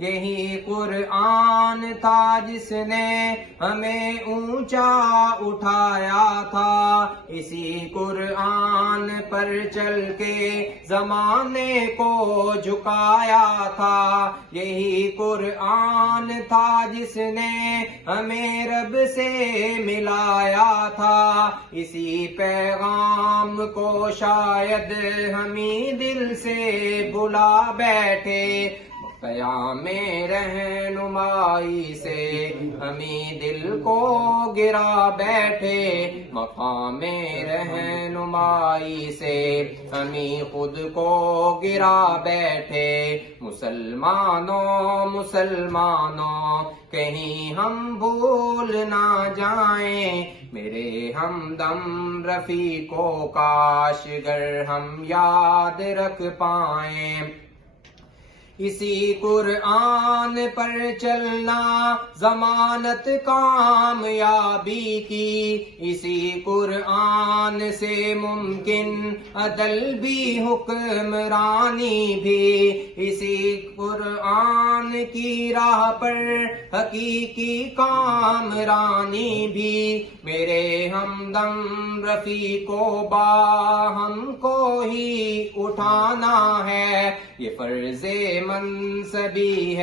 یہی قرآن تھا جس نے ہمیں اونچا اٹھایا تھا، اسی قرآن پر چل کے زمانے کو جھکایا تھا، یہی قرآن تھا جس نے ہمیں رب سے ملایا تھا، اسی پیغام کو شاید ہم ہی دل سے بھلا بیٹھے، قیام رہنمائی سے ہمیں دل کو گرا بیٹھے، مقام رہنمائی سے ہمیں خود کو گرا بیٹھے، مسلمانوں مسلمانوں کہیں ہم بھول نہ جائیں میرے ہمدم رفیقو، کاش گر ہم یاد رکھ پائیں، اسی قرآن پر چلنا ضمانت کامیابی کی، اسی قرآن سے ممکن عدل بھی حکمرانی بھی، اسی قرآن کی راہ پر حقیقی کامرانی بھی، میرے ہمدم رفیقو ہم کو ہی اٹھانا ہے، یہ فرض منصبی ہے۔